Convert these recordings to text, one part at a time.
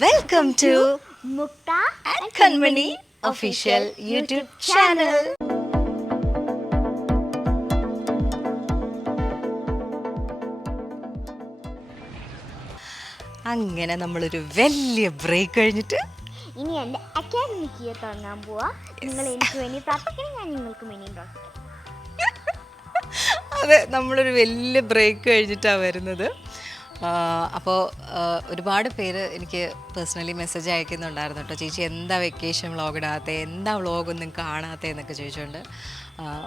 Welcome to Mukta and Kanmani official YouTube channel. അങ്ങനെ നമ്മളൊരു വലിയ ബ്രേക്ക് കഴിഞ്ഞിട്ട് ഇനി എൻ്റെ അക്കാഡമിക് ഇയർ തുടങ്ങാൻ പോവാ. നിങ്ങൾ എനിക്ക് വേണ്ടി പ്രാർത്ഥിക്കണം, ഞാൻ നിങ്ങൾക്ക് വേണ്ടി പ്രാർത്ഥിക്കാം. അതെ, നമ്മളൊരു വലിയ ബ്രേക്ക് കഴിഞ്ഞിട്ടാണ് വരുന്നത്. അപ്പോൾ ഒരുപാട് പേര് എനിക്ക് പേഴ്സണലി മെസ്സേജ് അയക്കുന്നുണ്ടായിരുന്നു കേട്ടോ, ചേച്ചി എന്താ വെക്കേഷൻ വ്ളോഗ് ഇടാത്തത്, എന്താ വ്ളോഗൊന്നും കാണാത്തത് എന്നൊക്കെ ചോദിച്ചുകൊണ്ട്.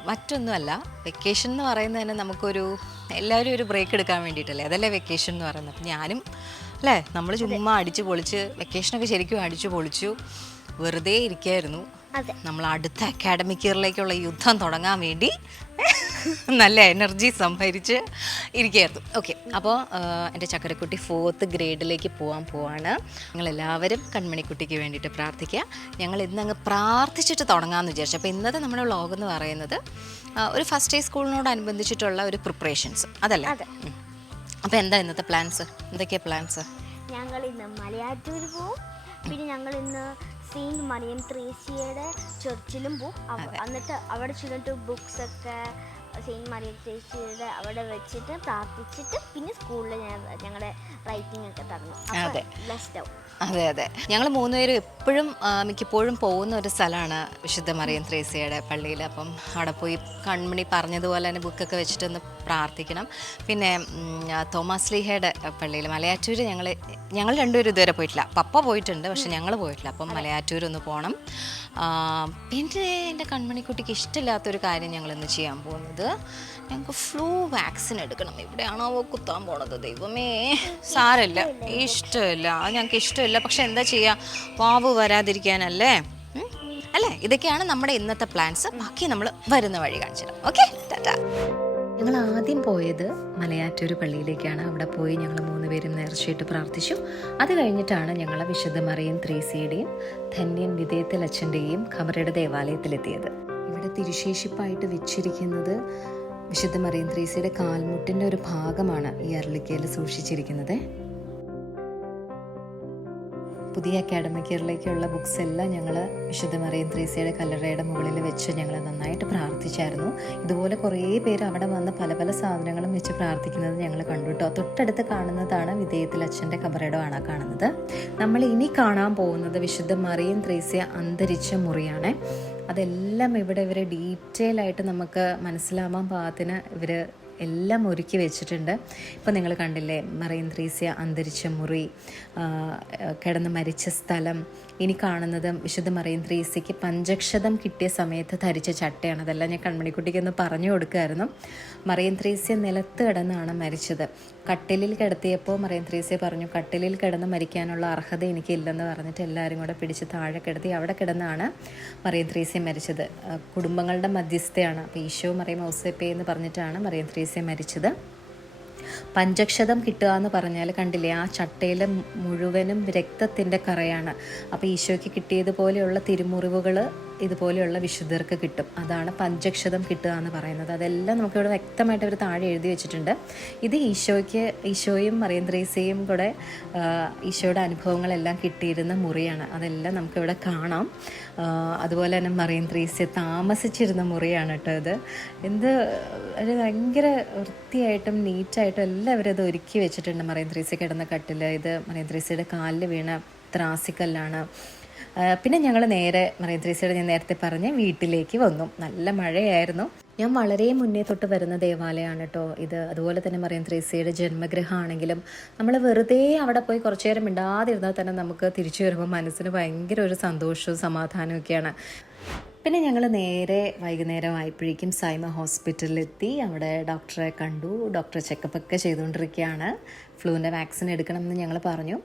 മറ്റൊന്നുമല്ല, വെക്കേഷൻ എന്ന് പറയുന്നത് തന്നെ നമുക്കൊരു എല്ലാവരും ഒരു ബ്രേക്ക് എടുക്കാൻ വേണ്ടിയിട്ടല്ലേ, അതല്ലേ വെക്കേഷൻ എന്ന് പറയുന്നത്. അപ്പം ഞാനും അല്ലേ, നമ്മൾ ചുമ്മാ അടിച്ചു പൊളിച്ച് വെക്കേഷനൊക്കെ ശരിക്കും അടിച്ചു പൊളിച്ചു, വെറുതെ ഇരിക്കുകയായിരുന്നു. നമ്മൾ അടുത്ത അക്കാഡമിക് ഇയറിലേക്കുള്ള യുദ്ധം തുടങ്ങാൻ വേണ്ടി നല്ല എനർജി സംഭരിച്ച് ഇരിക്കുകയായിരുന്നു. ഓക്കെ, അപ്പോൾ എൻ്റെ ചക്കരക്കുട്ടി 4th ഗ്രേഡിലേക്ക് പോവാണ്. ഞങ്ങളെല്ലാവരും കൺമണിക്കുട്ടിക്ക് വേണ്ടിയിട്ട് പ്രാർത്ഥിക്കുക. ഞങ്ങൾ ഇന്നങ്ങ് പ്രാർത്ഥിച്ചിട്ട് തുടങ്ങാമെന്ന് വിചാരിച്ചു. അപ്പോൾ ഇന്നത്തെ നമ്മുടെ വ്ളോഗ് എന്ന് പറയുന്നത് ഒരു ഫസ്റ്റ് ഡേ സ്കൂളിനോടനുബന്ധിച്ചിട്ടുള്ള ഒരു പ്രിപ്പറേഷൻസ്, അതല്ലേ? അപ്പോൾ എന്താ ഇന്നത്തെ പ്ലാൻസ്? എന്തൊക്കെയാണ് പ്ലാൻസ്? ഞങ്ങൾ ഇന്ന് മലയാറ്റൂർ പോവും, പിന്നെ ഞങ്ങൾ ഇന്ന് സെയിൻറ്റ് മറിയം ത്രേസ്യയുടെ ചർച്ചിലും പോവും. എന്നിട്ട് അവിടെ ചെന്നിട്ട് ബുക്സൊക്കെ സെയിൻറ്റ് മറിയം ത്രേസ്യയുടെ അവിടെ വെച്ചിട്ട് പ്രാർത്ഥിച്ചിട്ട് പിന്നെ സ്കൂളിൽ ഞങ്ങളുടെ റൈറ്റിംഗ് ഒക്കെ തന്നു. അതെ, ബ്ലെസ്ഡ് ആവും. അതെ അതെ, ഞങ്ങൾ 3 പേരും എപ്പോഴും മിക്കപ്പോഴും പോകുന്ന ഒരു സ്ഥലമാണ് വിശുദ്ധ മറിയം ത്രേസ്യയുടെ പള്ളിയിൽ. അപ്പം അവിടെ പോയി കൺമണി പറഞ്ഞതുപോലെ തന്നെ ബുക്കൊക്കെ വെച്ചിട്ടൊന്ന് പ്രാർത്ഥിക്കണം. പിന്നെ തോമസ് ലീഹയുടെ പള്ളിയിൽ മലയാറ്റൂർ ഞങ്ങൾ രണ്ടുപേരും ഇതുവരെ പോയിട്ടില്ല. പപ്പ പോയിട്ടുണ്ട്, പക്ഷെ ഞങ്ങൾ പോയിട്ടില്ല. അപ്പം മലയാറ്റൂരൊന്ന് പോകണം. പിന്നെ എൻ്റെ കൺമണിക്കുട്ടിക്ക് ഇഷ്ടമില്ലാത്തൊരു കാര്യം ഞങ്ങളിന്ന് ചെയ്യാൻ പോകുന്നത്, ഞങ്ങൾക്ക് ഫ്ലൂ വാക്സിൻ എടുക്കണം. എവിടെയാണോ കുത്താൻ പോണത്, ദൈവമേ. സാരമില്ല, ഇഷ്ടമില്ല, ഞങ്ങൾക്ക് ഇഷ്ടമില്ല. പക്ഷെ എന്താ ചെയ്യുക, പാമ്പ് വരാതിരിക്കാനല്ലേ അല്ലേ? ഇതൊക്കെയാണ് നമ്മുടെ ഇന്നത്തെ പ്ലാൻസ്. ബാക്കി നമ്മൾ വരുന്ന വഴി കാണിച്ചു തരാം. ഓക്കെ, ടാറ്റാ. ഞങ്ങൾ ആദ്യം പോയത് മലയാറ്റൂർ പള്ളിയിലേക്കാണ്. അവിടെ പോയി ഞങ്ങൾ 3 പേരും നേർച്ചയിട്ട് പ്രാർത്ഥിച്ചു. അത് കഴിഞ്ഞിട്ടാണ് ഞങ്ങൾ വിശുദ്ധ മറിയം ത്രേസ്യയുടെയും ധന്യൻ വിധേയത്തിൽ അച്ഛൻ്റെയും ഖബറയുടെ ദേവാലയത്തിലെത്തിയത്. ഇവിടെ തിരുശേഷിപ്പായിട്ട് വെച്ചിരിക്കുന്നത് വിശുദ്ധ മറിയം ത്രേസ്യയുടെ കാൽമുട്ടിൻ്റെ ഒരു ഭാഗമാണ് ഈ അരളിക്കയിൽ സൂക്ഷിച്ചിരിക്കുന്നത്. പുതിയ അക്കാഡമിക് ഇയറിലേക്കുള്ള ബുക്സ് എല്ലാം ഞങ്ങൾ വിശുദ്ധ മറിയം ത്രേസ്യയുടെ കല്ലറയുടെ മുകളിൽ വെച്ച് ഞങ്ങൾ നന്നായിട്ട് പ്രാർത്ഥിച്ചായിരുന്നു. ഇതുപോലെ കുറേ പേര് അവിടെ വന്ന് പല പല സാധനങ്ങളും വെച്ച് പ്രാർത്ഥിക്കുന്നത് ഞങ്ങൾ കണ്ടു കേട്ടോ. തൊട്ടടുത്ത് കാണുന്നതാണ് വിധേയത്തിൽ അച്ഛൻ്റെ ഖബറടമാണ് കാണുന്നത്. നമ്മൾ ഇനി കാണാൻ പോകുന്നത് വിശുദ്ധ മറിയം ത്രേസ്യ അന്തരിച്ച മുറിയാണ്. അതെല്ലാം ഇവിടെ ഇവർ ഡീറ്റെയിൽ ആയിട്ട് നമുക്ക് മനസ്സിലാവാൻ പാകത്തിന് ഇവർ എല്ലാം ഒരുക്കി വെച്ചിട്ടുണ്ട്. ഇപ്പോൾ നിങ്ങൾ കണ്ടില്ലേ, മറിയം ത്രേസ്യ അന്തരിച്ച മുറി, കിടന്ന് മരിച്ച സ്ഥലം. ഇനി കാണുന്നത് വിശുദ്ധ മറിയം ത്രേസ്യയ്ക്ക് പഞ്ചക്ഷതം കിട്ടിയ സമയത്ത് ധരിച്ച ചട്ടയാണ്. അതെല്ലാം ഞാൻ കൺമണിക്കുട്ടിക്കൊന്ന് പറഞ്ഞു കൊടുക്കുമായിരുന്നു. മറിയം ത്രേസ്യ നിലത്ത് കിടന്നാണ് മരിച്ചത്. കട്ടിലിൽ കിടത്തിയപ്പോൾ മറിയം ത്രേസ്യ പറഞ്ഞു, കട്ടിലിൽ കിടന്ന് മരിക്കാനുള്ള അർഹത എനിക്കില്ലെന്ന് പറഞ്ഞിട്ട് എല്ലാവരും കൂടെ പിടിച്ച് താഴെ കിടത്തി. അവിടെ കിടന്നാണ് മറിയം ത്രേസ്യ മരിച്ചത്. കുടുംബങ്ങളുടെ മധ്യസ്ഥയാണ്. അപ്പോൾ ഈശോ മറിയം ഔസേപ്പേ എന്ന് പറഞ്ഞിട്ടാണ് മറിയം ത്രേസ്യ മരിച്ചത്. പഞ്ചക്ഷതം കിട്ടുക എന്ന് പറഞ്ഞാൽ കണ്ടില്ലേ, ആ ചട്ടയിൽ മുഴുവനും രക്തത്തിൻ്റെ കറയാണ്. അപ്പോൾ ഈശോയ്ക്ക് കിട്ടിയതുപോലെയുള്ള തിരുമുറിവുകൾ ഇതുപോലെയുള്ള വിശുദ്ധർക്ക് കിട്ടും. അതാണ് പഞ്ചക്ഷതം കിട്ടുക എന്ന് പറയുന്നത്. അതെല്ലാം നമുക്കിവിടെ വ്യക്തമായിട്ട് അവർ താഴെ എഴുതി വെച്ചിട്ടുണ്ട്. ഇത് ഈശോയും മറിയം ത്രേസ്യയും കൂടെ ഈശോയുടെ അനുഭവങ്ങളെല്ലാം കിട്ടിയിരുന്ന മുറിയാണ്. അതെല്ലാം നമുക്കിവിടെ കാണാം. അതുപോലെ തന്നെ മറിയം ത്രേസ്യ താമസിച്ചിരുന്ന മുറിയാണ് കേട്ടോ ഇത്. ഒരു ഭയങ്കര വൃത്തിയായിട്ടും നീറ്റായിട്ടും എല്ലാവരും അത് ഒരുക്കി വെച്ചിട്ടുണ്ട്. മറിയം ത്രേസ്യ കിടന്ന കട്ടിൽ, ഇത് മറിയം ത്രേസ്യയുടെ കാലിൽ വീണ ത്രാസിക്കല്ലാണ്. പിന്നെ ഞങ്ങൾ നേരെ മറിയം ത്രേസ്യയുടെ ഞാൻ നേരത്തെ പറഞ്ഞ വീട്ടിലേക്ക് വന്നു. നല്ല മഴയായിരുന്നു. ഞാൻ വളരെ മുന്നേ തൊട്ട് വരുന്ന ദേവാലയമാണ് കേട്ടോ ഇത്. അതുപോലെ തന്നെ മറിയം ത്രേസ്യയുടെ ജന്മഗൃഹമാണെങ്കിലും നമ്മൾ വെറുതെ അവിടെ പോയി കുറച്ചു നേരം മിണ്ടാതിരുന്നാൽ തന്നെ നമുക്ക് തിരിച്ചു വരുമ്പോൾ മനസ്സിന് ഭയങ്കര ഒരു സന്തോഷവും സമാധാനവും ഒക്കെയാണ്. പിന്നെ ഞങ്ങൾ നേരെ വൈകുന്നേരം ആയപ്പോഴേക്കും സൈമ ഹോസ്പിറ്റലിലെത്തി. അവിടെ ഡോക്ടറെ കണ്ടു. ഡോക്ടർ ചെക്കപ്പൊക്കെ ചെയ്തുകൊണ്ടിരിക്കുകയാണ്. ഫ്ലൂവിൻ്റെ വാക്സിൻ എടുക്കണമെന്ന് ഞങ്ങൾ പറഞ്ഞു.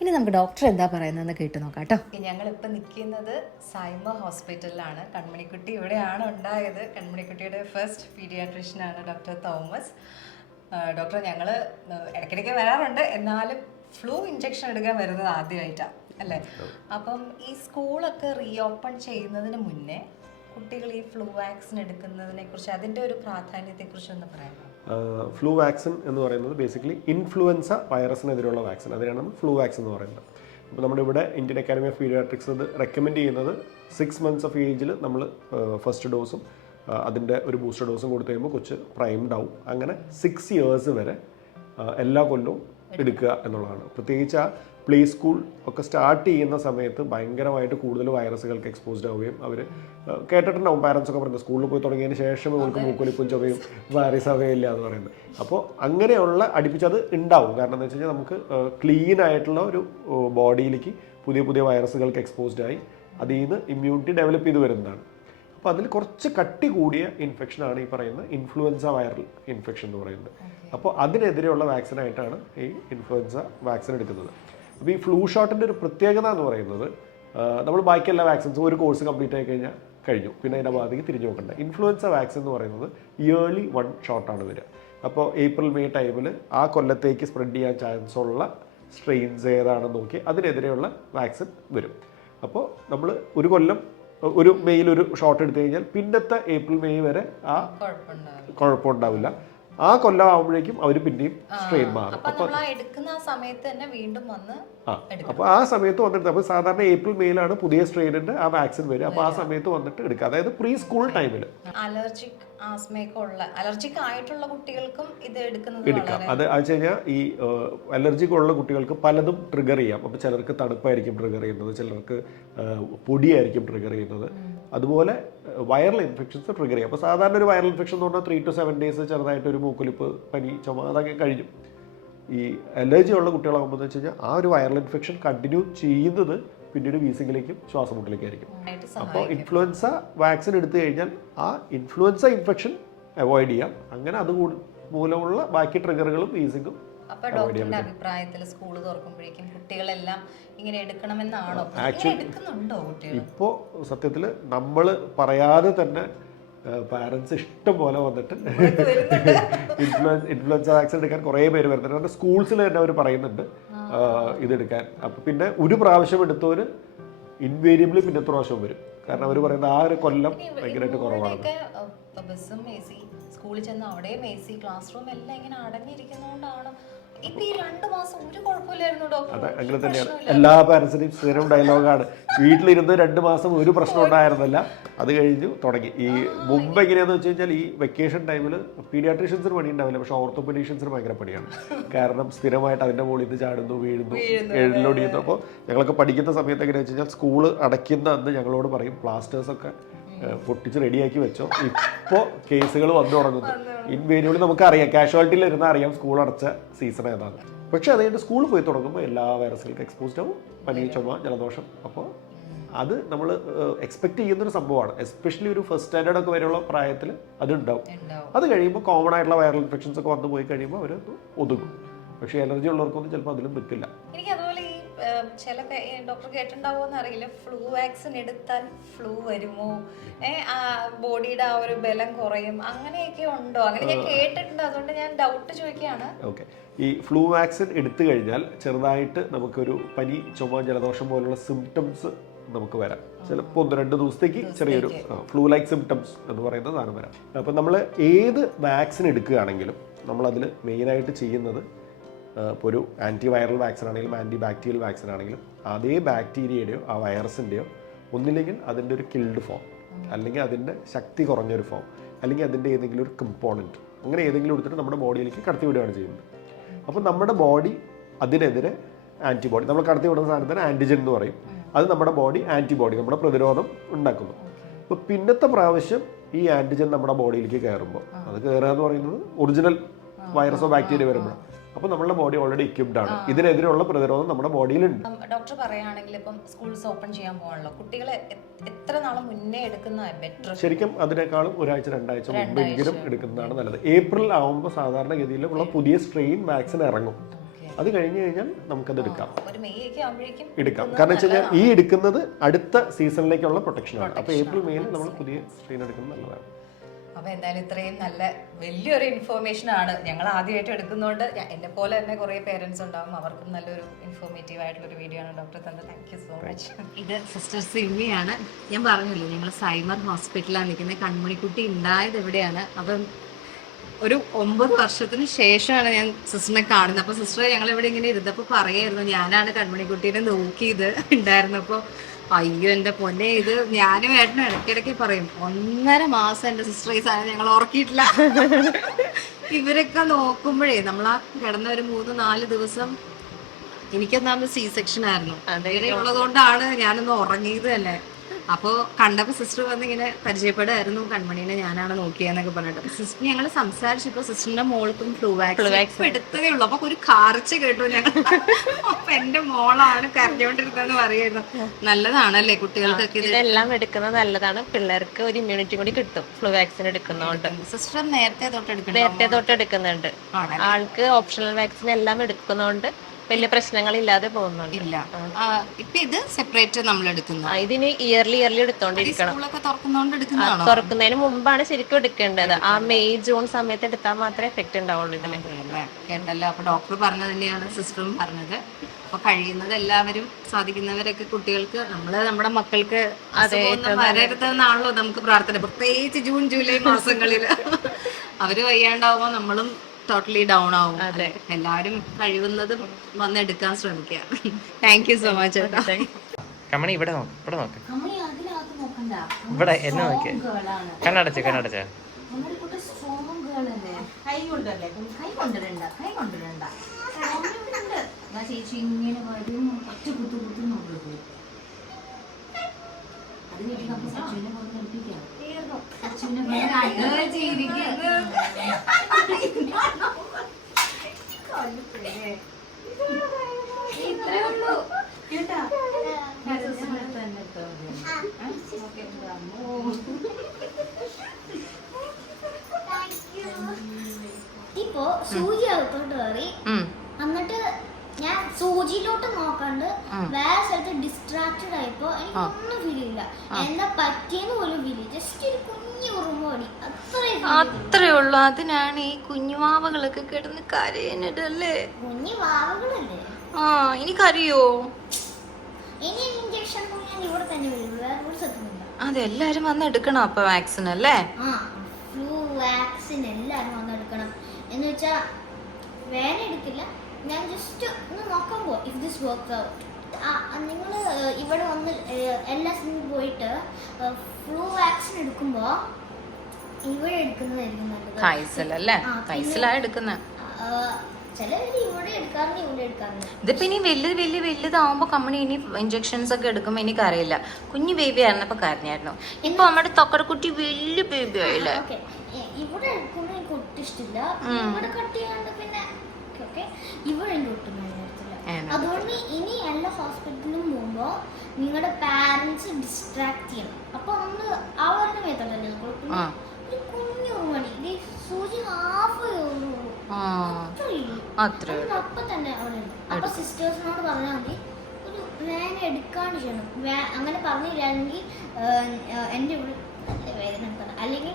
ഇനി നമുക്ക് ഡോക്ടർ എന്താ പറയുന്നതെന്ന് കേട്ട് നോക്കാം കേട്ടോ. ഞങ്ങളിപ്പോൾ നിൽക്കുന്നത് സൈമ ഹോസ്പിറ്റലിലാണ്. കൺമണിക്കുട്ടി ഇവിടെയാണ് ഉണ്ടായത്. കൺമണിക്കുട്ടിയുടെ ഫസ്റ്റ് പീഡിയാട്രീഷ്യനാണ് ഡോക്ടർ തോമസ്. ഡോക്ടർ, ഞങ്ങൾ ഇടയ്ക്കിടയ്ക്ക് വരാറുണ്ട്, എന്നാലും ഫ്ലൂ ഇഞ്ചക്ഷൻ എടുക്കാൻ വരുന്നത് ആദ്യമായിട്ടാണ് അല്ലേ? അപ്പം ഈ സ്കൂളൊക്കെ റീഓപ്പൺ ചെയ്യുന്നതിന് മുന്നേ കുട്ടികൾ ഈ ഫ്ലൂ വാക്സിൻ എടുക്കുന്നതിനെ കുറിച്ച്, അതിൻ്റെ ഒരു പ്രാധാന്യത്തെക്കുറിച്ച് ഒന്ന് പറയാമോ? ഫ്ലൂ വാക്സിൻ എന്ന് പറയുന്നത് ബേസിക്കലി ഇൻഫ്ലുവൻസ വൈറസിനെതിരെയുള്ള വാക്സിൻ. അതിനാണ് നമ്മൾ ഫ്ലൂ വാക്സിൻ എന്ന് പറയുന്നത്. അപ്പോൾ നമ്മുടെ ഇവിടെ ഇന്ത്യൻ അക്കാഡമി ഓഫ് പീഡിയാട്രിക്സ് അത് റെക്കമെൻഡ് ചെയ്യുന്നത് 6 months ഓഫ് ഏജിൽ നമ്മൾ ഫസ്റ്റ് ഡോസും അതിൻ്റെ ഒരു ബൂസ്റ്റർ ഡോസും കൊടുത്തു കഴിയുമ്പോൾ കൊച്ച് പ്രൈംഡ് ആവും. അങ്ങനെ 6 years വരെ എല്ലാ കൊല്ലവും എടുക്കുക എന്നുള്ളതാണ്. പ്രത്യേകിച്ച് ആ പ്ലേ സ്കൂൾ ഒക്കെ സ്റ്റാർട്ട് ചെയ്യുന്ന സമയത്ത് ഭയങ്കരമായിട്ട് കൂടുതൽ വൈറസുകൾക്ക് എക്സ്പോസ്ഡ് ആവുകയും അവർ കേട്ടിട്ടുണ്ടാവും പാരൻസ് ഒക്കെ പറയുന്നത് സ്കൂളിൽ പോയി തുടങ്ങിയതിന് ശേഷം നമുക്ക് മൂക്കൊലിപ്പും ചുവയും വൈറസ് അവയില്ല എന്ന് പറയുന്നത്. അപ്പോൾ അങ്ങനെയുള്ള അടുപ്പിച്ചത് ഉണ്ടാവും. കാരണം എന്താ വെച്ച് കഴിഞ്ഞാൽ നമുക്ക് ക്ലീൻ ആയിട്ടുള്ള ഒരു ബോഡിയിലേക്ക് പുതിയ പുതിയ വൈറസുകൾക്ക് എക്സ്പോസ്ഡ് ആയി അതിൽ നിന്ന് ഇമ്മ്യൂണിറ്റി ഡെവലപ്പ് ചെയ്ത് വരുന്നതാണ്. അപ്പോൾ അതിൽ കുറച്ച് കട്ടി കൂടിയ ഇൻഫെക്ഷനാണ് ഈ പറയുന്ന ഇൻഫ്ലുവൻസ വൈറൽ ഇൻഫെക്ഷൻ എന്ന് പറയുന്നത്. അപ്പോൾ അതിനെതിരെയുള്ള വാക്സിനായിട്ടാണ് ഈ ഇൻഫ്ലുവൻസ വാക്സിൻ എടുക്കുന്നത്. അപ്പോൾ ഈ ഫ്ലൂ ഷോട്ടിൻ്റെ ഒരു പ്രത്യേകത എന്ന് പറയുന്നത് നമ്മൾ ബാക്കി എല്ലാ വാക്സിൻസും ഒരു കോഴ്സ് കംപ്ലീറ്റ് ആയി കഴിഞ്ഞാൽ കഴിഞ്ഞു, പിന്നെ അതിൻ്റെ ഭാഗത്തേക്ക് തിരിഞ്ഞു നോക്കണ്ട. ഇൻഫ്ലുവൻസ വാക്സിൻ എന്ന് പറയുന്നത് ഇയർലി 1 ഷോട്ടാണ് വരിക. അപ്പോൾ ഏപ്രിൽ മെയ് ടൈമിൽ ആ കൊല്ലത്തേക്ക് സ്പ്രെഡ് ചെയ്യാൻ ചാൻസ് ഉള്ള സ്ട്രെയിൻസ് ഏതാണെന്ന് നോക്കി അതിനെതിരെയുള്ള വാക്സിൻ വരും. അപ്പോൾ നമ്മൾ ഒരു കൊല്ലം ഒരു മെയിൽ ഒരു ഷോട്ട് എടുത്തു കഴിഞ്ഞാൽ പിന്നത്തെ ഏപ്രിൽ മെയ് വരെ ആ കുഴപ്പമുണ്ടാവില്ല. ആ കൊല്ലം ആകുമ്പോഴേക്കും അവർ പിന്നെയും സ്ട്രെയിൻ മാറും. അപ്പോൾ ആ സമയത്ത് വന്നിട്ട് അപ്പോൾ സാധാരണ ഏപ്രിൽ മെയിലാണ് പുതിയ സ്ട്രെയിനിന്റെ ആ വാക്സിൻ വരും. അപ്പോൾ ആ സമയത്ത് വന്നിട്ട് എടുക്കുക, അതായത് പ്രീ സ്കൂൾ ടൈമിൽ അലർജിക് ആയിട്ടുള്ള കുട്ടികൾക്കും ഇത് എടുക്കാം. അത് വെച്ച് കഴിഞ്ഞാൽ ഈ അലർജിക് ഉള്ള കുട്ടികൾക്ക് പലതും ട്രിഗർ ചെയ്യാം. അപ്പോൾ ചിലർക്ക് തണുപ്പായിരിക്കും ട്രിഗർ ചെയ്യുന്നത്, ചിലർക്ക് പൊടിയായിരിക്കും ട്രിഗർ ചെയ്യുന്നത്. അതുപോലെ വൈറൽ ഇൻഫെക്ഷൻസ് ട്രിഗർ ചെയ്യും. അപ്പോൾ സാധാരണ ഒരു വൈറൽ ഇൻഫെക്ഷൻ എന്ന് പറഞ്ഞാൽ 3 to 7 days ചെറുതായിട്ട് ഒരു മൂക്കൊലിപ്പ്, പനി, ചുമ അതൊക്കെ കഴിഞ്ഞു. ഈ അലർജി ഉള്ള കുട്ടികളാകുമ്പോൾ എന്ന് വെച്ച് കഴിഞ്ഞാൽ ആ ഒരു വൈറൽ ഇൻഫെക്ഷൻ കണ്ടിന്യൂ ചെയ്യുന്നത് പിന്നീട് വീസിങ്ങിലേക്കും ശ്വാസമുട്ടലിലേക്കായിരിക്കും. അപ്പോൾ ഇൻഫ്ലുവൻസ വാക്സിൻ എടുത്തു കഴിഞ്ഞാൽ ആ ഇൻഫ്ലുവൻസ ഇൻഫെക്ഷൻ അവോയ്ഡ് ചെയ്യാം. അങ്ങനെ അത് മൂലമുള്ള ബാക്കി ട്രിഗറുകളും വീസിങ്ങും അഭിപ്രായത്തിൽ സ്കൂൾ തുറക്കുമ്പോഴേക്കും കുട്ടികളെല്ലാം ഇങ്ങനെ എടുക്കണമെന്നാണോ? ഇപ്പോൾ സത്യത്തിൽ നമ്മൾ പറയാതെ തന്നെ പാരൻസ് ഇഷ്ടം പോലെ വന്നിട്ട് ഇൻഫ്ലുവൻസ വാക്സിൻ എടുക്കാൻ കുറേ പേര് വരുന്നുണ്ട്. കാരണം സ്കൂൾസിൽ തന്നെ അവർ പറയുന്നുണ്ട് ഇതെടുക്കാൻ. അപ്പം പിന്നെ ഒരു പ്രാവശ്യം എടുത്തവർ ഇൻവേരിയബിളി പിന്നത്തെ പ്രാവശ്യം വരും. കാരണം അവർ പറയുന്നത് ആ ഒരു കൊല്ലം ഭയങ്കരമായിട്ട് കുറവാണ്. ബസ്സും എ സി, സ്കൂളിൽ ചെന്ന് അവിടെയും എ സി, ക്ലാസ് റൂം എല്ലാം ഇങ്ങനെ അടഞ്ഞിരിക്കുന്നതുകൊണ്ടാണ് ഇപ്പൊ ഈ 2 മാസം ഒരു കുഴപ്പമില്ലായിരുന്നു ഡോക്ടർ. അതെ, അങ്ങനെ തന്നെയാണ് എല്ലാ പാരൻസിന്റെയും സ്ഥിരം ഡയലോഗാണ്. വീട്ടിലിരുന്ന് 2 മാസം ഒരു പ്രശ്നം ഉണ്ടായിരുന്നില്ല, അത് കഴിഞ്ഞു തുടങ്ങി. ഈ മുമ്പ് എങ്ങനെയാന്ന് വെച്ച് കഴിഞ്ഞാൽ ഈ വെക്കേഷൻ ടൈമിൽ പീഡിയാട്രീഷ്യൻസിന് പണി ഉണ്ടാവില്ല, പക്ഷെ ഓർത്തോപെഡീഷ്യൻസിന് ഭയങ്കര പണിയാണ്. കാരണം സ്ഥിരമായിട്ട് അതിന്റെ മുകളിൽ നിന്ന് ചാടുന്നു, വീഴുന്നു, എഴുതിലോടിയുന്നു. അപ്പോൾ ഞങ്ങളൊക്കെ പഠിക്കുന്ന സമയത്ത് എങ്ങനെയാ വെച്ച് കഴിഞ്ഞാൽ സ്കൂള് അടയ്ക്കുന്ന അന്ന് ഞങ്ങളോട് പറയും പ്ലാസ്റ്റേഴ്സൊക്കെ പൊട്ടിച്ച് റെഡിയാക്കി വെച്ചോ, ഇപ്പോൾ കേസുകൾ വന്നു തുടങ്ങുന്നു. ഇൻവേരിയബിളി നമുക്കറിയാം, കാഷ്വാലിറ്റിയിൽ ഇരുന്നാൽ അറിയാം സ്കൂൾ അടച്ച സീസൺ ഏതാണ്. പക്ഷെ അത് കഴിഞ്ഞിട്ട് സ്കൂളിൽ പോയി തുടങ്ങുമ്പോൾ എല്ലാ വൈറസുകൾക്ക് എക്സ്പോസ്ഡ് ആവും, പനി, ചുമ, ജലദോഷം. അപ്പോൾ അത് നമ്മൾ എക്സ്പെക്ട് ചെയ്യുന്നൊരു സംഭവമാണ്. എസ്പെഷ്യലി ഒരു ഫസ്റ്റ് സ്റ്റാൻഡേർഡ് ഒക്കെ വരെയുള്ള പ്രായത്തിൽ അതുണ്ടാവും. അത് കഴിയുമ്പോൾ കോമൺ ആയിട്ടുള്ള വൈറൽ ഇൻഫെക്ഷൻസ് ഒക്കെ വന്നു പോയി കഴിയുമ്പോൾ അവർ ഒതുങ്ങും. പക്ഷേ അലർജി ഉള്ളവർക്കൊന്നും ചിലപ്പോൾ അതിലും നിൽക്കില്ല. എനിക്ക് അതുപോലെ ഈ ചില ഡോക്ടർ കേട്ടിട്ടുണ്ടാവുമെന്ന് അറിയില്ല, ഫ്ലൂ വാക്സിൻ എടുത്താൽ ഫ്ലൂ വരുമോ, ബോഡിയുടെ ആ ഒരു ബലം കുറയും, അങ്ങനെയൊക്കെ ഉണ്ടോ? അങ്ങനെ ഞാൻ കേട്ടിട്ടുണ്ട്, അതുകൊണ്ട് ഞാൻ ഡൗട്ട് ചോദിക്കുകയാണ്. ഓക്കെ, ഈ ഫ്ലൂ വാക്സിൻ എടുത്തു കഴിഞ്ഞാൽ ചെറുതായിട്ട് നമുക്കൊരു പനി, ചുമ, ജലദോഷം പോലുള്ള സിംറ്റംസ് നമുക്ക് വരാം. ചിലപ്പോൾ 1-2 ദിവസത്തേക്ക് ചെറിയൊരു ഫ്ലൂ ലൈക്ക് സിംറ്റംസ് എന്ന് പറയുന്ന സാധനം വരാം. അപ്പം നമ്മൾ ഏത് വാക്സിൻ എടുക്കുകയാണെങ്കിലും നമ്മളതിൽ മെയിനായിട്ട് ചെയ്യുന്നത്, ഇപ്പോൾ ഒരു ആൻറ്റി വൈറൽ വാക്സിൻ ആണെങ്കിലും ആൻറ്റി ബാക്ടീരിയൽ വാക്സിൻ ആണെങ്കിലും അതേ ബാക്ടീരിയയുടെയോ ആ വൈറസിൻ്റെയോ ഒന്നില്ലെങ്കിൽ അതിൻ്റെ ഒരു കിൽഡ് ഫോം, അല്ലെങ്കിൽ അതിൻ്റെ ശക്തി കുറഞ്ഞൊരു ഫോം, അല്ലെങ്കിൽ അതിൻ്റെ ഏതെങ്കിലും ഒരു കമ്പോണൻറ്റ്, അങ്ങനെ ഏതെങ്കിലും എടുത്തിട്ട് നമ്മുടെ ബോഡിയിലേക്ക് കടത്തി വിടുകയാണ് ചെയ്യുന്നത്. അപ്പോൾ നമ്മുടെ ബോഡി അതിനെതിരെ ആൻറ്റിബോഡി, നമ്മൾ കടത്തി വിടുന്ന സാധനത്തിന് ആൻറ്റിജൻ എന്ന് പറയും, അത് നമ്മുടെ ബോഡി ആൻറ്റിബോഡി, നമ്മുടെ പ്രതിരോധം ഉണ്ടാക്കുന്നു. അപ്പോൾ പിന്നത്തെ പ്രാവശ്യം ഈ ആൻറ്റിജൻ നമ്മുടെ ബോഡിയിലേക്ക് കയറുമ്പോൾ, അത് കയറുക എന്ന് പറയുന്നത് ഒറിജിനൽ വൈറസോ ബാക്ടീരിയ വരുമ്പോൾ, അപ്പോൾ നമ്മുടെ ബോഡി ഓൾറെഡി എക്യുപ്ഡ് ആണ്, ഇതിനെതിരെയുള്ള പ്രതിരോധം നമ്മുടെ ബോഡിയിലുണ്ട്. ഡോക്ടർ പറയുകയാണെങ്കിൽ ഇപ്പം സ്കൂൾസ് ഓപ്പൺ ചെയ്യാൻ പോകാനുള്ള കുട്ടികളെ എത്ര നാൾ മുന്നേ എടുക്കുന്ന ബെറ്റർ? ശരിക്കും അതിനേക്കാളും 1-2 ആഴ്ച മുമ്പെങ്കിലും എടുക്കുന്നതാണ് നല്ലത്. ഏപ്രിൽ ആകുമ്പോൾ സാധാരണഗതിയിൽ ഉള്ള പുതിയ സ്ട്രെയിൻ വാക്സിൻ ഇറങ്ങും. അത് കഴിഞ്ഞ് കഴിഞ്ഞാൽ നമുക്കത് എടുക്കാം. കാരണം വെച്ച് കഴിഞ്ഞാൽ ഈ എടുക്കുന്നത് അടുത്ത സീസണിലേക്കുള്ള പ്രൊട്ടക്ഷനാണ്. അപ്പോൾ ഏപ്രിൽ മെയിൽ നമ്മൾ പുതിയ സ്ട്രെയിൻ എടുക്കുന്നത് നല്ലതാണ്. അപ്പോൾ എന്തായാലും ഇത്രയും നല്ല വലിയൊരു ഇൻഫോർമേഷൻ ആണ്. ഞങ്ങൾ ആദ്യമായിട്ട് എടുക്കുന്നതുകൊണ്ട് എന്നെ പോലെ തന്നെ കുറേ പേരൻസ് ഉണ്ടാവും, അവർക്കും നല്ലൊരു ഇൻഫോർമേറ്റീവ് ആയിട്ടുള്ളൊരു വീഡിയോ ആണ് ഡോക്ടർ തന്നത്. Thank you so much. ഇത് സിസ്റ്റർ സിമിയാണ്. ഞാൻ പറഞ്ഞില്ലേ, ഞങ്ങൾ സൈമർ ഹോസ്പിറ്റലാണ് നിൽക്കുന്നത്. കൺമണിക്കുട്ടി ഉണ്ടായത് എവിടെയാണ്. അപ്പം ഒരു 9 വർഷത്തിന് ശേഷമാണ് ഞാൻ സിസ്റ്ററിനെ കാണുന്നത്. അപ്പൊ സിസ്റ്റർ ഞങ്ങൾ ഇവിടെ ഇങ്ങനെ ഇരുന്നപ്പോ പറയായിരുന്നു, ഞാനാണ് കൺമണിക്കുട്ടീനെ നോക്കിയത് ഉണ്ടായിരുന്നപ്പോ. അയ്യോ എന്റെ പൊന്നെ, ഇത് ഞാനും ഏട്ടനും ഇടയ്ക്കിടയ്ക്ക് പറയും, 1.5 മാസം എന്റെ സിസ്റ്റർ ഈ സാധനം ഞങ്ങൾ ഉറക്കിയിട്ടില്ല. ഇവരൊക്കെ നോക്കുമ്പോഴേ നമ്മളാ കിടന്ന ഒരു 3-4 ദിവസം എനിക്കൊന്നാമത് സി സെക്ഷൻ ആയിരുന്നു. അങ്ങനെ ഉള്ളതുകൊണ്ടാണ് ഞാനൊന്ന് ഉറങ്ങിയത് തന്നെ. അപ്പോ കണ്ടപ്പോ സിസ്റ്റർ വന്ന് ഇങ്ങനെ പരിചയപ്പെടുമായിരുന്നു, കൺമണീനെ ഞാനാണ് നോക്കിയെന്നൊക്കെ പറഞ്ഞിട്ട്. സിസ്റ്റർ ഞങ്ങൾ സംസാരിച്ചപ്പോ സിസ്റ്ററിന്റെ മോൾക്കും ഫ്ലൂ വാക്സിൻ എടുത്തതേ ഉള്ളൂ. അപ്പൊ ഒരു കാർച്ച കേട്ടു ഞങ്ങൾ. അപ്പൊ എന്റെ മോളാണ് കരഞ്ഞോണ്ടിരുന്നെന്ന് പറയായിരുന്നു. നല്ലതാണല്ലേ കുട്ടികൾക്കൊക്കെ ഇതെല്ലാം എടുക്കുന്നത് നല്ലതാണ്. പിള്ളേർക്ക് ഒരു ഇമ്മ്യൂണിറ്റി കൂടി കിട്ടും ഫ്ലൂ വാക്സിൻ എടുക്കുന്നതുകൊണ്ട്. സിസ്റ്റർ നേരത്തെ തൊട്ട് എടുക്കുന്നുണ്ട്. ആൾക്ക് ഓപ്ഷണൽ വാക്സിൻ എല്ലാം എടുക്കുന്നതുകൊണ്ട് വലിയ പ്രശ്നങ്ങളില്ലാതെ പോകുന്നുണ്ട്. ഇല്ല. ഇപ്പൊ ഇത് സെപ്പറേറ്റ് നമ്മൾ എടുക്കുന്നു. ഇതിന് ഇയർലി എടുത്തോണ്ടിരിക്കണം. തുറക്കുന്നതിന് മുമ്പാണ് ശരിക്കും എടുക്കേണ്ടത്. ആ മെയ് ജൂൺ സമയത്ത് എടുത്താൽ മാത്രമേ എഫക്ട് ഉണ്ടാവുള്ളൂ ഇതിന്. കേട്ടല്ലോ. അപ്പൊ ഡോക്ടർ പറഞ്ഞത് തന്നെയാണ് സിസ്റ്ററും പറഞ്ഞത്. അപ്പൊ കഴിയുന്നത് എല്ലാവരും സാധിക്കുന്നവരൊക്കെ കുട്ടികൾക്ക് നമ്മുടെ മക്കൾക്ക് വരരുതെന്നാണല്ലോ നമുക്ക് പ്രാർത്ഥന, പ്രത്യേകിച്ച് ജൂൺ ജൂലൈ മാസങ്ങളിൽ. അവര് വയ്യാണ്ടാവുമ്പോ നമ്മളും ടോട്ടലി ഡൗൺ ആവും. എല്ലാവരും കഴിവുന്നതും വന്നെടുക്കാൻ ശ്രമിക്കുക. Thank you so much. കമ്മണി ഇവിടെ നോക്ക്, ഇവിടെ എന്നെ നോക്കിയ കണ്ണടച്ച ചേച്ചി ഇങ്ങനെ വരും, ഒറ്റ കുത്തു നോക്കും. അതിനേക്ക് നമുക്ക് സച്ചുവിനെ കൊണ്ട് കളിപ്പിക്കാം. സച്ചുവിനെ ഇത്രേ ഉള്ളൂ കേട്ടാ. ഇപ്പോ സൂചി അകത്തോട്ട് കയറി, എന്നിട്ട് ഞാൻ സൂചിയിലോട്ട് നോക്കാണ്ട് വേറെ സ്ഥലത്ത് ഡിസ്ട്രാക്റ്റഡ് ആയപ്പോ എനിക്കൊന്നും ഫീൽ ചെയ്യില്ല. എന്താ പറ്റിയെന്ന് പോലും ഫീൽ ചെയ്യും. ജസ്റ്റ് ഒരു കുഞ്ഞു ഉറുമ്പോടി, അത്രേ ഉള്ളൂ. അതിനാണ് ഈ കുഞ്ഞുവാവകളൊക്കെ കിടന്ന് കരയുന്നതല്ലേ. കുഞ്ഞു വാവകളല്ലേ? ഇനി കരയോ? ഇനി ഇഞ്ചക്ഷൻ ഞാൻ ഇവിടെ തന്നെ വരും, വേറെ ഒരു സ്ഥലത്തുമില്ല. അതെല്ലാരും വന്ന് എടുക്കണം അപ്പൊ വാക്സിൻ അല്ലേ? ഫ്ലൂ വാക്സിൻ എല്ലാരും വന്ന് എടുക്കണം. എന്ന് വെച്ചാ വേന എടുക്കില്ല, ഞാൻ ജസ്റ്റ് ഒന്ന് നോക്കുമ്പോ ഇഫ് ദിസ് വർക്ക് ഔട്ട്. നിങ്ങൾ ഇവിടെ വന്ന് എല്ലാ സ്ഥലത്തും പോയിട്ട് ഫ്ലൂ വാക്സിൻ എടുക്കുമ്പോ ഇവിടെ എടുക്കുന്നതായിരിക്കും നല്ലത്. ചിലവര് ഇവിടെ എടുക്കാറുണ്ട്, ഇവിടെ എടുക്കാറുണ്ട്. ഇതിപ്പോ ഇനി വലുതാവുമ്പോ കമ്പനി ഇനി ഇഞ്ചക്ഷൻസ് ഒക്കെ എടുക്കുമ്പോ എനിക്കറിയില്ല. കുഞ്ഞു ബേബി ആയിരുന്നപ്പോ കരഞ്ഞായിരുന്നു. ഇപ്പൊ നമ്മുടെ തൊക്കടക്കുട്ടി വലിയ ബേബി ആയില്ലേ. ഇവിടെ എടുക്കുമ്പോ എനിക്ക് ഒട്ടും ഇഷ്ടമില്ല. ഇവിടെ കട്ട് ചെയ്യാണ്ട് പിന്നെ ഇവിടെ എനിക്ക് ഒട്ടും വേണ്ടില്ല. അതുകൊണ്ട് ഇനി എല്ലാ ഹോസ്പിറ്റലിലും പോകുമ്പോ നിങ്ങളുടെ പാരന്റ്സ് ഡിസ്ട്രാക്ട് ചെയ്യണം. അപ്പൊ നമ്മള് അവരുടെ മേത്തോട്ടല്ലേ ഒരു കുഞ്ഞു മണി സൂചി ഹാഫ് അപ്പൊ തന്നെ അവിടെ ഉണ്ട്. അപ്പൊ സിസ്റ്റേഴ്സിനോട് പറഞ്ഞാൽ മതി ഒരു വേന എടുക്കാണ്ട് ചെയ്യണം. അങ്ങനെ പറഞ്ഞില്ലെങ്കിൽ എന്റെ ഇവിടെ വേദന എടുക്കണം. അല്ലെങ്കിൽ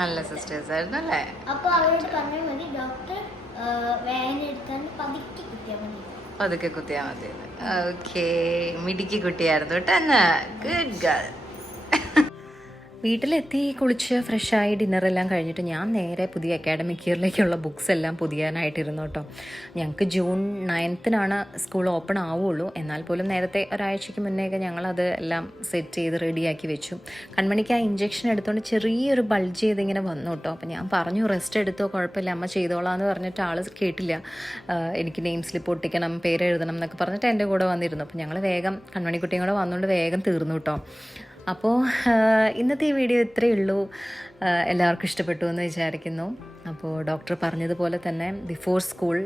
നല്ല സിസ്റ്റേഴ്സ് ആയിരുന്നു അല്ലേ. അപ്പൊ അവരോട് പറഞ്ഞാൽ മതി ഡോക്ടർ വേന എടുക്കാൻ പതുക്കെ കുത്തിയാൽ മതി. ഓക്കേ, മിടുക്കി കുട്ടിയായിരുന്നു കേട്ടോ. Good girl. വീട്ടിലെത്തി കുളിച്ച് ഫ്രഷായി ഡിന്നറെല്ലാം കഴിഞ്ഞിട്ട് ഞാൻ നേരെ പുതിയ അക്കാഡമിക് ഇയറിലേക്കുള്ള ബുക്സ് എല്ലാം പൊതിയാനായിട്ടിരുന്നു കേട്ടോ. ഞങ്ങൾക്ക് ജൂൺ 9th സ്കൂൾ ഓപ്പൺ ആവുള്ളൂ. എന്നാൽ പോലും നേരത്തെ ഒരാഴ്ചയ്ക്ക് മുന്നേയൊക്കെ ഞങ്ങളത് എല്ലാം സെറ്റ് ചെയ്ത് റെഡിയാക്കി വെച്ചു. കൺമണിക്ക് ആ ഇഞ്ചക്ഷൻ എടുത്തുകൊണ്ട് ചെറിയൊരു ബൾജ് ചെയ്തിങ്ങനെ വന്നു കേട്ടോ. അപ്പം ഞാൻ പറഞ്ഞു റെസ്റ്റ് എടുത്തോ, കുഴപ്പമില്ല അമ്മ ചെയ്തോളാം എന്ന് പറഞ്ഞിട്ട് ആൾ കേട്ടില്ല. എനിക്ക് നെയിം സ്ലിപ്പ് ഒട്ടിക്കണം, പേര് എഴുതണം എന്നൊക്കെ പറഞ്ഞിട്ട് എൻ്റെ കൂടെ വന്നിരുന്നു. അപ്പം ഞങ്ങൾ വേഗം കൺമണിക്കുട്ടിയും കൂടെ വന്നുകൊണ്ട് വേഗം തീർന്നു കേട്ടോ. അപ്പോൾ ഇന്നത്തെ ഈ വീഡിയോ ഇത്രയേ ഉള്ളൂ. എല്ലാവർക്കും ഇഷ്ടപ്പെട്ടു എന്ന് വിചാരിക്കുന്നു. അപ്പോൾ ഡോക്ടർ പറഞ്ഞതുപോലെ തന്നെ ബിഫോർ സ്കൂൾ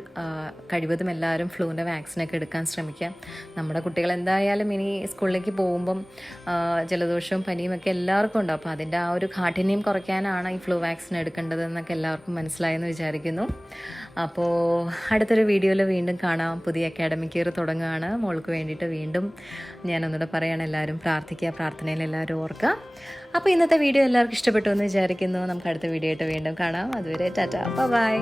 കഴിവതും എല്ലാവരും ഫ്ലൂവിൻ്റെ വാക്സിനൊക്കെ എടുക്കാൻ ശ്രമിക്കാം. നമ്മുടെ കുട്ടികൾ എന്തായാലും ഇനി സ്കൂളിലേക്ക് പോകുമ്പം ജലദോഷവും പനിയും ഒക്കെ എല്ലാവർക്കും ഉണ്ടാവും. അപ്പോൾ അതിൻ്റെ ആ ഒരു കാഠിന്യം കുറയ്ക്കാനാണ് ഈ ഫ്ലൂ വാക്സിൻ എടുക്കേണ്ടതെന്നൊക്കെ എല്ലാവർക്കും മനസ്സിലായെന്ന് വിചാരിക്കുന്നു. അപ്പോൾ അടുത്തൊരു വീഡിയോയിൽ വീണ്ടും കാണാം. പുതിയ അക്കാഡമിക് ഇയർ തുടങ്ങുകയാണ്. മോൾക്ക് വേണ്ടിയിട്ട് വീണ്ടും ഞാനൊന്നുകൂടെ പറയുകയാണ്, എല്ലാവരും പ്രാർത്ഥിക്കുക, പ്രാർത്ഥനയിൽ എല്ലാവരും ഓർക്കുക. അപ്പോൾ ഇന്നത്തെ വീഡിയോ എല്ലാവർക്കും ഇഷ്ടപ്പെട്ടു എന്ന് വിചാരിക്കുന്നു. നമുക്ക് അടുത്ത വീഡിയോ ആയിട്ട് വീണ്ടും കാണാം. അതുവരെ ടാറ്റാ, ബൈ.